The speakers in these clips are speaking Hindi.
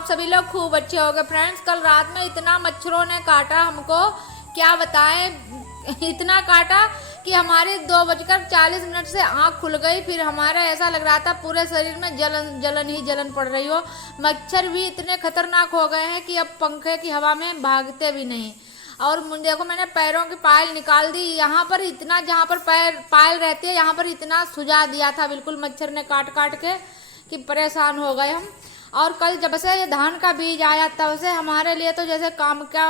आप सभी लोग खूब अच्छे हो गए। फ्रेंड्स, कल रात में इतना मच्छरों ने काटा हमको, क्या बताएं। इतना काटा कि हमारी 2:40 से आंख खुल गई। फिर हमारा ऐसा लग रहा था पूरे शरीर में जलन जलन ही जलन पड़ रही हो। मच्छर भी इतने खतरनाक हो गए हैं कि अब पंखे की हवा में भागते भी नहीं। और देखो, मैंने पैरों की पायल निकाल दी। यहाँ पर इतना, जहाँ पर पैर पायल रहती है, यहाँ पर इतना सुझा दिया था बिल्कुल मच्छर ने काट काट के कि परेशान हो गए हम। और कल जब से ये धान का बीज आया तब से हमारे लिए तो जैसे काम का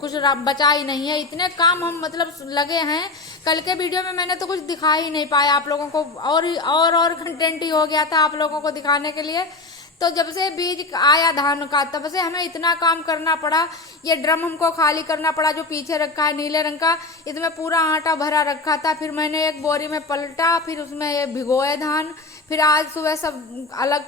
कुछ बचा ही नहीं है। इतने काम हम मतलब लगे हैं। कल के वीडियो में मैंने तो कुछ दिखा ही नहीं पाया आप लोगों को, और कंटेंट ही हो गया था आप लोगों को दिखाने के लिए। तो जब से बीज आया धान का तब से हमें इतना काम करना पड़ा। ये ड्रम हमको खाली करना पड़ा जो पीछे रखा है नीले रंग का, इसमें पूरा आटा भरा रखा था। फिर मैंने एक बोरी में पलटा, फिर उसमें ये भिगोए धान, फिर आज सुबह सब अलग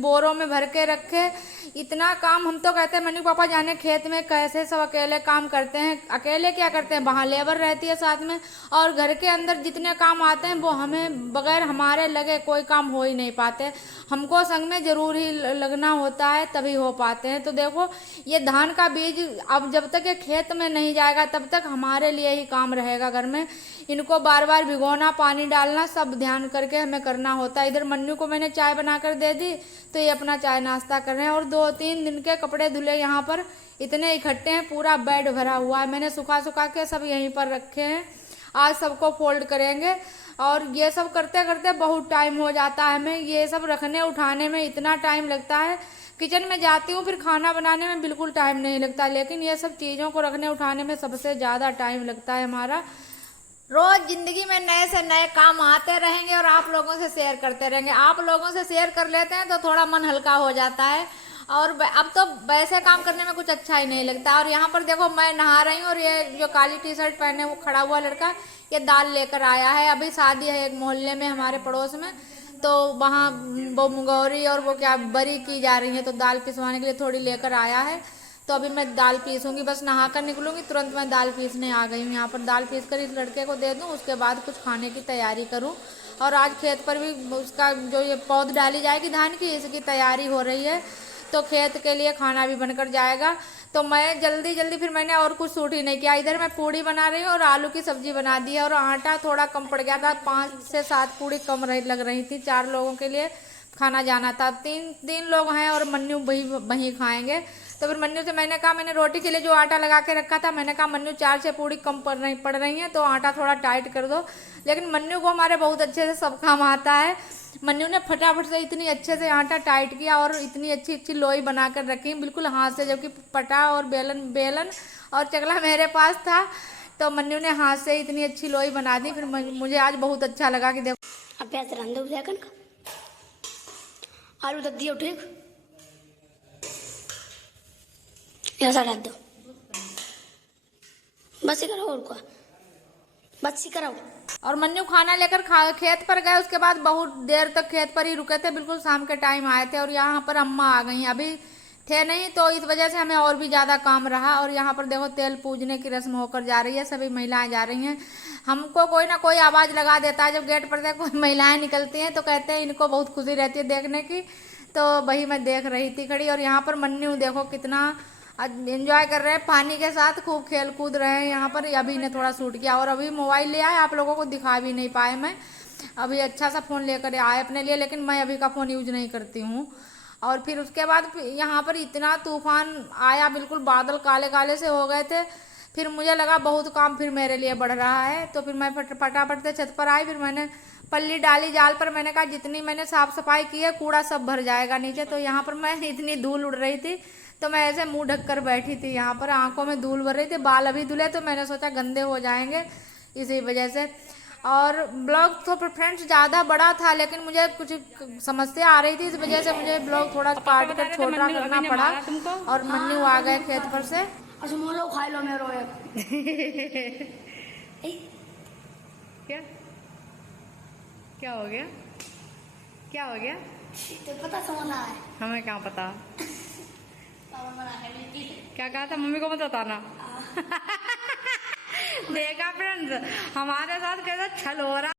बोरों में भर के रखे। इतना काम, हम तो कहते हैं मम्मी पापा जाने खेत में कैसे सब अकेले काम करते हैं। अकेले क्या करते हैं, वहाँ लेबर रहती है साथ में, और घर के अंदर जितने काम आते हैं वो हमें बगैर हमारे लगे कोई काम हो ही नहीं पाते। हमको संग में जरूर ही लगना होता है तभी हो पाते हैं। तो देखो, ये धान का बीज अब जब तक ये खेत में नहीं जाएगा तब तक हमारे लिए ही काम रहेगा घर में। इनको बार बार भिगोना, पानी डालना, सब ध्यान करके हमें करना होता है। इधर मन्नू को मैंने चाय बनाकर दे दी तो ये अपना चाय नाश्ता कर रहे हैं। और 2-3 दिन के कपड़े धुले यहाँ पर इतने इकट्ठे हैं, पूरा बेड भरा हुआ है। मैंने सुखा सुखा के सब यहीं पर रखे हैं। आज सबको फोल्ड करेंगे। और ये सब करते करते बहुत टाइम हो जाता है हमें। ये सब रखने उठाने में इतना टाइम लगता है। किचन में जाती हूँ फिर खाना बनाने में बिल्कुल टाइम नहीं लगता, लेकिन ये सब चीज़ों को रखने उठाने में सबसे ज़्यादा टाइम लगता है हमारा। रोज जिंदगी में नए से नए काम आते रहेंगे और आप लोगों से शेयर करते रहेंगे। आप लोगों से शेयर कर लेते हैं तो थोड़ा मन हल्का हो जाता है। और अब तो वैसे काम करने में कुछ अच्छा ही नहीं लगता। और यहाँ पर देखो, मैं नहा रही हूँ और ये जो काली टी शर्ट पहने वो खड़ा हुआ लड़का ये दाल लेकर आया है। अभी शादी है एक मोहल्ले में हमारे पड़ोस में, तो वहाँ वो मुंगौरी और वो क्या बरी की जा रही है, तो दाल पिसवाने के लिए थोड़ी लेकर आया है। तो अभी मैं दाल पीसूंगी, बस नहा कर निकलूंगी तुरंत मैं दाल पीसने आ गई हूँ। यहाँ पर दाल पीस कर इस लड़के को दे दूँ, उसके बाद कुछ खाने की तैयारी करूँ। और आज खेत पर भी उसका जो ये पौध डाली जाएगी धान की, इसकी तैयारी हो रही है। तो खेत के लिए खाना भी बनकर जाएगा। तो मैं जल्दी जल्दी, फिर मैंने और कुछ सूट ही नहीं किया। इधर मैं पूड़ी बना रही हूँ और आलू की सब्जी बना दी है। और आटा थोड़ा कम पड़ गया था, 5 से 7 पूड़ी कम लग रही थी। 4 लोगों के लिए खाना जाना था। 3 लोग हैं और मन्नू वही खाएंगे। तो फिर मन्नू से मैंने कहा, मैंने रोटी के लिए जो आटा लगा के रखा था, मैंने कहा मन्नू 4 से पूड़ी कम पड़ रही है तो आटा थोड़ा टाइट कर दो। लेकिन मन्नू को हमारे बहुत अच्छे से सब काम आता है। मन्नू ने फटाफट से इतनी अच्छे से आटा टाइट किया और इतनी अच्छी अच्छी लोई बनाकर रखी बिल्कुल हाथ से, जबकि पटा और बेलन और चकला मेरे पास था। तो मन्नू ने हाथ से इतनी अच्छी लोई बना दी। फिर मुझे आज बहुत अच्छा लगा कि देखो अब पैसे रंदो सेकंड आलू दद्दी उठे ऐसा डाल दो, बस ही करो और क्या, बस ही करो। और मन्नू खाना लेकर खेत पर गए। उसके बाद बहुत देर तक खेत पर ही रुके थे, बिल्कुल शाम के टाइम आए थे। और यहाँ पर अम्मा आ गई, अभी थे नहीं, तो इस वजह से हमें और भी ज़्यादा काम रहा। और यहाँ पर देखो तेल पूजने की रस्म होकर जा रही है, सभी महिलाएं जा रही हैं। हमको कोई ना कोई आवाज़ लगा देता है जब गेट पर से कोई महिलाएं निकलती हैं, तो कहते हैं इनको बहुत खुशी रहती है देखने की। तो वही मैं देख रही थी खड़ी। और यहाँ पर मन्नू देखो कितना एंजॉय कर रहे हैं पानी के साथ, खूब खेल कूद रहे हैं यहाँ पर। अभी ने थोड़ा शूट किया और अभी मोबाइल ले आए, आप लोगों को दिखा भी नहीं पाए। मैं अभी अच्छा सा फ़ोन लेकर आए अपने लिए, लेकिन मैं अभी का फ़ोन यूज नहीं करती हूँ। और फिर उसके बाद यहाँ पर इतना तूफान आया, बिल्कुल बादल काले काले से हो गए थे। फिर मुझे लगा बहुत काम फिर मेरे लिए बढ़ रहा है, तो फिर मैं फटाफट से छत पर आई। फिर मैंने पल्ली डाली जाल पर, मैंने कहा जितनी मैंने साफ सफाई की है कूड़ा सब भर जाएगा नीचे। तो यहाँ पर मैं इतनी धूल उड़ रही थी तो मैं ऐसे मुंह ढककर बैठी थी। यहाँ पर आंखों में धूल भर रही थी, बाल अभी धुले तो मैंने सोचा गंदे हो जाएंगे इसी वजह से। और ब्लॉग तो फ्रेंड्स ज़्यादा बड़ा था, लेकिन मुझे कुछ समस्या आ रही थी, इस वजह से मुझे ब्लॉग थोड़ा काट कर छोटा करना पड़ा। और मन्नू आ गए खेत पर से। क्या क्या हो गया, क्या हो गया? तो पता समझ है, हमें क्या पता। क्या कहा था, मम्मी को मत बताना। देखा फ्रेंड्स, हमारे साथ कैसा छल हो रहा।